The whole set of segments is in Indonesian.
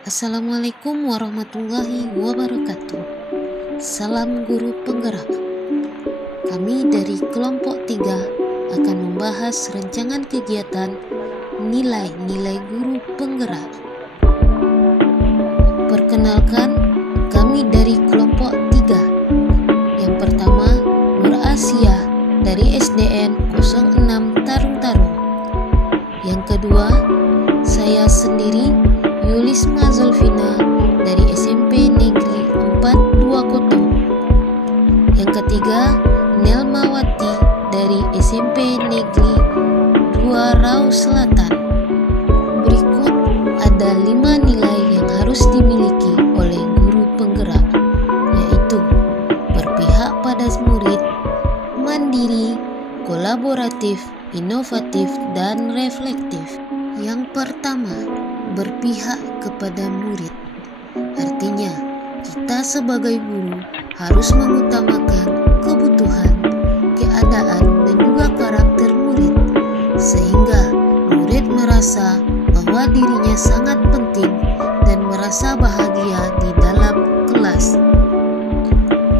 Assalamualaikum warahmatullahi wabarakatuh. Salam guru penggerak. Kami dari kelompok 3 akan membahas rancangan kegiatan nilai-nilai guru penggerak. Perkenalkan, kami dari kelompok 3. Yang pertama, Nur Asia dari SDN 06 Tarung-Tarung. Yang kedua, saya sendiri Yulisma Zulfina dari SMP Negeri 4 Dua Kotong. Yang ketiga, Nelmawati dari SMP Negeri 2 Rau Selatan. Berikut ada 5 nilai yang harus dimiliki oleh guru penggerak, yaitu berpihak pada murid, mandiri, kolaboratif, inovatif, dan reflektif. Yang pertama, berpihak kepada murid. Artinya, kita sebagai guru harus mengutamakan kebutuhan, keadaan, dan juga karakter murid, sehingga murid merasa bahwa dirinya sangat penting dan merasa bahagia di dalam kelas.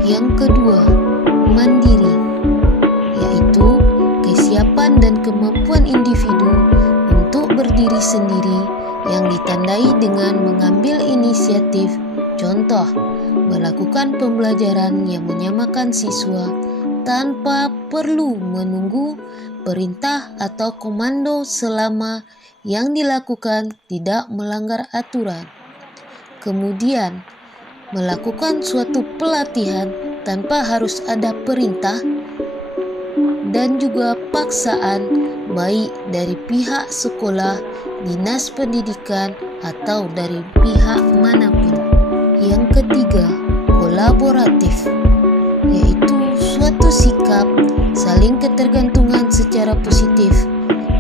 Yang kedua, mandiri, yaitu kesiapan dan kemampuan individu untuk berdiri sendiri yang ditandai dengan mengambil inisiatif, contoh, melakukan pembelajaran yang menyamakan siswa tanpa perlu menunggu perintah atau komando selama yang dilakukan tidak melanggar aturan. Kemudian, melakukan suatu pelatihan tanpa harus ada perintah dan juga paksaan baik dari pihak sekolah, dinas pendidikan, atau dari pihak manapun. Yang ketiga, kolaboratif, yaitu suatu sikap saling ketergantungan secara positif,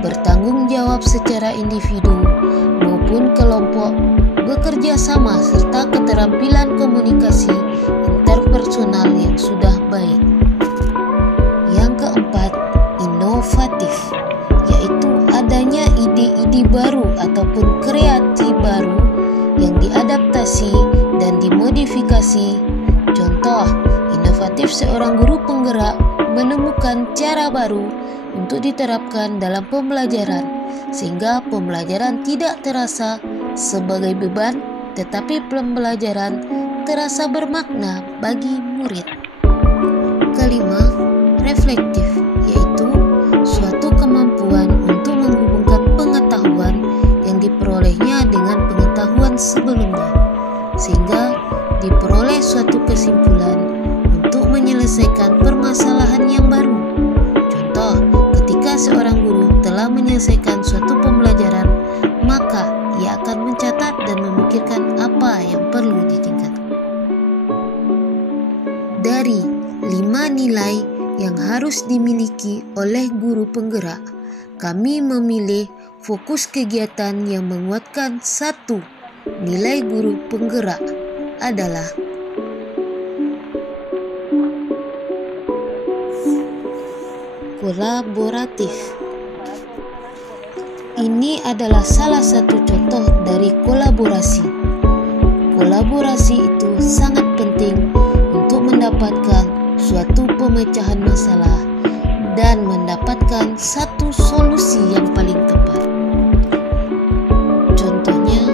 bertanggung jawab secara individu maupun kelompok, bekerja sama serta keterampilan komunikasi interpersonal yang sudah baik. Yang keempat, inovatif, yaitu adanya ide-ide baru ataupun kreasi baru yang diadaptasi dan dimodifikasi. Contoh, inovatif seorang guru penggerak menemukan cara baru untuk diterapkan dalam pembelajaran, sehingga pembelajaran tidak terasa sebagai beban, tetapi pembelajaran terasa bermakna bagi murid. Kelima, reflektif, yaitu suatu kemampuan untuk menghubungkan pengetahuan yang diperolehnya dengan pengetahuan sebelumnya, sehingga diperoleh suatu kesimpulan untuk menyelesaikan permasalahan yang baru. Contoh, ketika seorang guru telah menyelesaikan suatu pembelajaran, maka ia akan mencatat dan memikirkan apa yang perlu ditingkatkan. Dari 5 nilai yang harus dimiliki oleh guru penggerak, kami memilih fokus kegiatan yang menguatkan 1 nilai guru penggerak adalah kolaboratif. Ini adalah salah satu contoh dari kolaborasi. Kolaborasi itu sangat penting untuk mendapatkan suatu pemecahan masalah dan mendapatkan satu solusi yang paling tepat. Contohnya,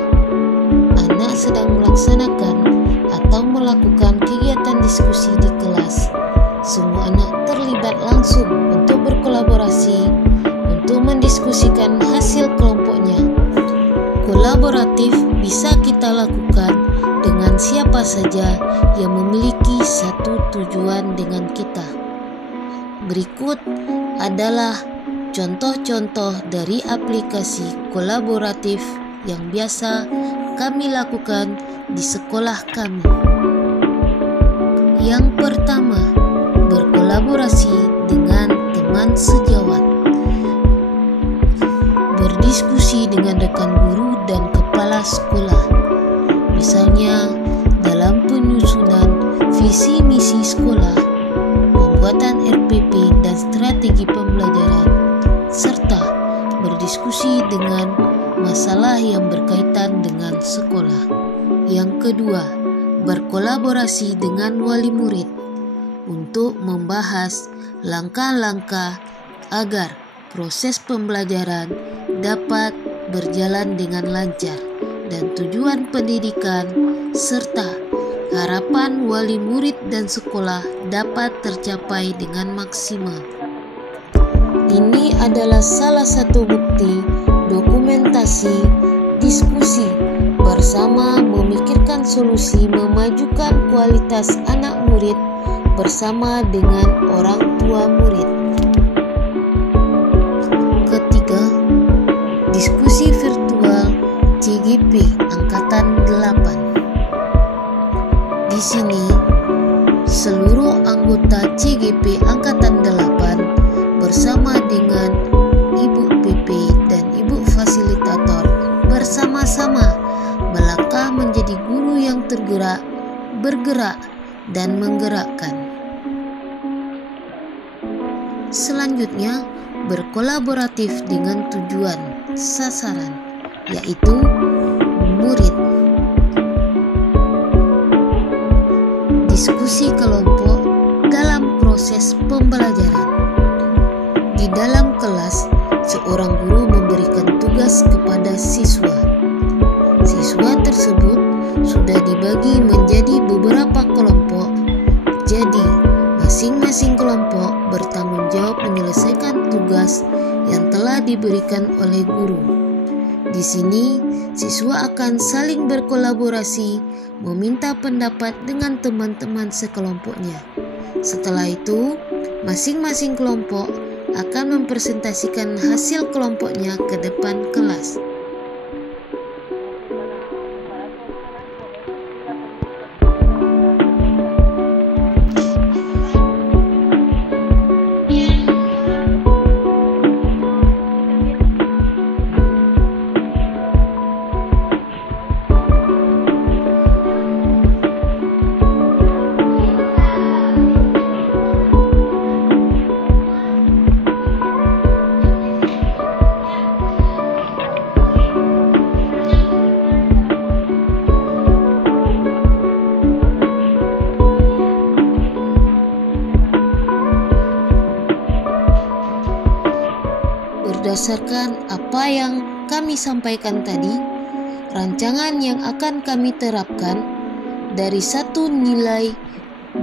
anak sedang melaksanakan atau melakukan kegiatan diskusi di kelas. Semua anak terlibat langsung untuk berkolaborasi untuk mendiskusikan hasil kelompoknya. Kolaboratif bisa kita lakukan dengan siapa saja yang memiliki satu tujuan dengan kita. Berikut adalah contoh-contoh dari aplikasi kolaboratif yang biasa kami lakukan di sekolah kami. Yang pertama, berkolaborasi dengan teman sejawat. Berdiskusi dengan rekan guru dan kepala sekolah. Misalnya, dalam penyusunan visi misi sekolah, pembuatan RPP dan strategi pembelajaran, serta berdiskusi dengan masalah yang berkaitan dengan sekolah. kedua, berkolaborasi dengan wali murid untuk membahas langkah-langkah agar proses pembelajaran dapat berjalan dengan lancar dan tujuan pendidikan serta harapan wali murid dan sekolah dapat tercapai dengan maksimal. Ini adalah salah satu bukti dokumentasi diskusi bersama memikirkan solusi memajukan kualitas anak murid bersama dengan orang tua murid. Ketiga, diskusi virtual CGP Angkatan 8. Di sini, seluruh anggota CGP Angkatan 8 bersama dengan Ibu PP dan Ibu Fasilitator bersama-sama melangkah menjadi guru yang tergerak, bergerak, dan menggerakkan. Selanjutnya, berkolaboratif dengan tujuan sasaran, yaitu murid. Diskusi kelompok dalam proses pembelajaran. Di dalam kelas, seorang guru memberikan tugas kepada siswa. Siswa tersebut sudah dibagi menjadi beberapa kelompok. Jadi, masing-masing kelompok bertanggung jawab menyelesaikan tugas yang telah diberikan oleh guru. Di sini, siswa akan saling berkolaborasi, meminta pendapat dengan teman-teman sekelompoknya. Setelah itu, masing-masing kelompok akan mempresentasikan hasil kelompoknya ke depan kelas. Berdasarkan apa yang kami sampaikan tadi, rancangan yang akan kami terapkan dari satu nilai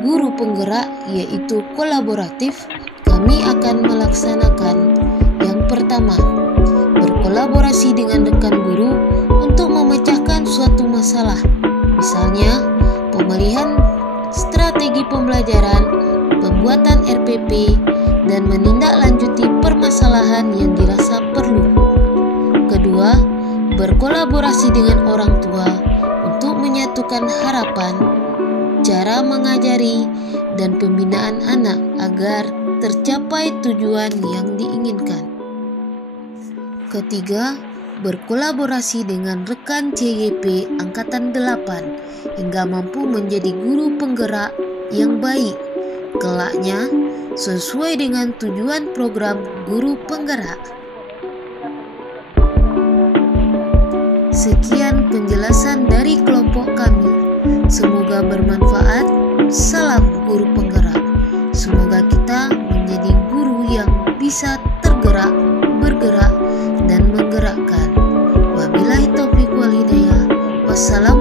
guru penggerak yaitu kolaboratif, kami akan melaksanakan yang pertama, berkolaborasi dengan rekan guru untuk memecahkan suatu masalah, misalnya pemilihan strategi pembelajaran, pembuatan RPP, dan menindaklanjuti permasalahan yang dirasa perlu. Kedua, berkolaborasi dengan orang tua untuk menyatukan harapan, cara mengajari, dan pembinaan anak agar tercapai tujuan yang diinginkan. Ketiga, berkolaborasi dengan rekan CGP Angkatan 8 hingga mampu menjadi guru penggerak yang baik, kelaknya sesuai dengan tujuan program guru penggerak. Sekian penjelasan dari kelompok kami. Semoga bermanfaat. Salam guru penggerak. Semoga kita menjadi guru yang bisa tergerak, bergerak, dan menggerakkan. Wabillahi taufiq wal hidayah. Wassalamualaikum